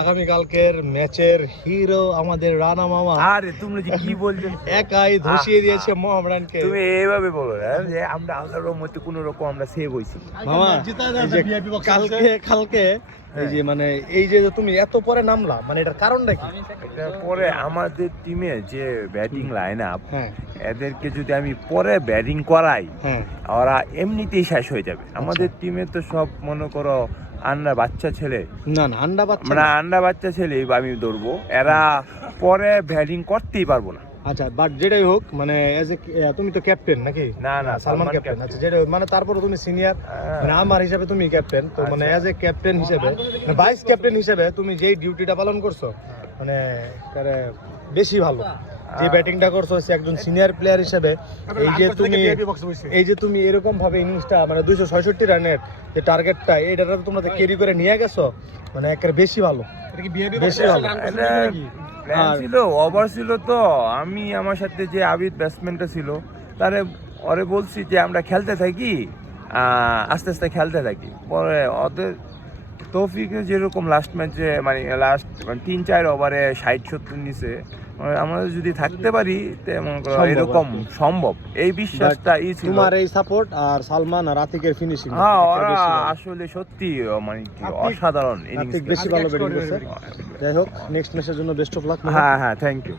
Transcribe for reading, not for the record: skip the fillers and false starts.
আগামীকালকের ম্যাচের হিরো আমাদের রানা মামা। আরে তুমি যে কি বলছো, একাই ধসিয়ে দিয়েছে মোহামেডানকে। তুমি এইভাবে বলো না যে আমরা আল্লাহর রহমতে কোনো রকম আমরা সেভ হইছি। মামা এই যে কালকে এই যে মানে এই যে তুমি এত পরে নামলা, মানে এটার কারণটা কি? পরে আমাদের টিমে যে ব্যাটিং লাইন আপ, হ্যাঁ এদেরকে যদি আমি পরে ব্যাটিং করাই, হ্যাঁ ওরা এমনিতেই শেষ হয়ে যাবে। আমাদের টিমে তো সব মনে করো আন্ডা বাচ্চা ছেলে, না না আন্ডা বাচ্চা মানে আন্ডা বাচ্চা ছেলে আমি ধরবো, এরা পরে ব্যাটিং করতেই পারবো না। আচ্ছা বাট যেটাই হোক মানে এজ এ তুমি তো ক্যাপ্টেন নাকি? না না, সালমান ক্যাপ্টেন। আচ্ছা যেটা মানে তারপরে তুমি সিনিয়র, মানে আমার হিসাবে তুমি ক্যাপ্টেন তো, মানে এজ এ ক্যাপ্টেন হিসেবে ভাইস ক্যাপ্টেন হিসেবে তুমি যেই ডিউটিটা পালন করছো মানে বেশি ভালো যে ব্যাটিংটা করছো সে একজন সিনিয়র প্লেয়ার হিসেবে। এই যে তুমি এরকম ভাবে ইনিংসটা মানে 266 রানের যে টার্গেটটা এইটা তোমরা ক্যারি করে নিয়ে গেছো, মানে একেবারে বেশি ভালো, বেশি ভালো। ছিল ওভার ছিল তো, আমি আমার সাথে যে আবিদ ব্যাটসম্যানটা ছিল তারে ওরে বলছি যে আমরা খেলতে থাকি, আস্তে আস্তে খেলতে থাকি। পরে ওদের তৌফিকে যেরকম লাস্ট ম্যাচে মানে লাস্ট 3-4 ওভারে 60-70 নিচে, আমাদের যদি থাকতে পারি মনে করো এরকম সম্ভব, এই বিশ্বাসটা ছিল। তোমার এই সাপোর্ট আর সালমান আর আতিকের ফিনিশিং, হ্যাঁ ওরা আসলে সত্যি মানে কি অসাধারণ ইনিংস, বেশি ভালো ব্যাটিং করছে। যাই হোক নেক্সট ম্যাচের জন্য বেস্ট অফ লাক। হ্যাঁ হ্যাঁ, থ্যাংক ইউ।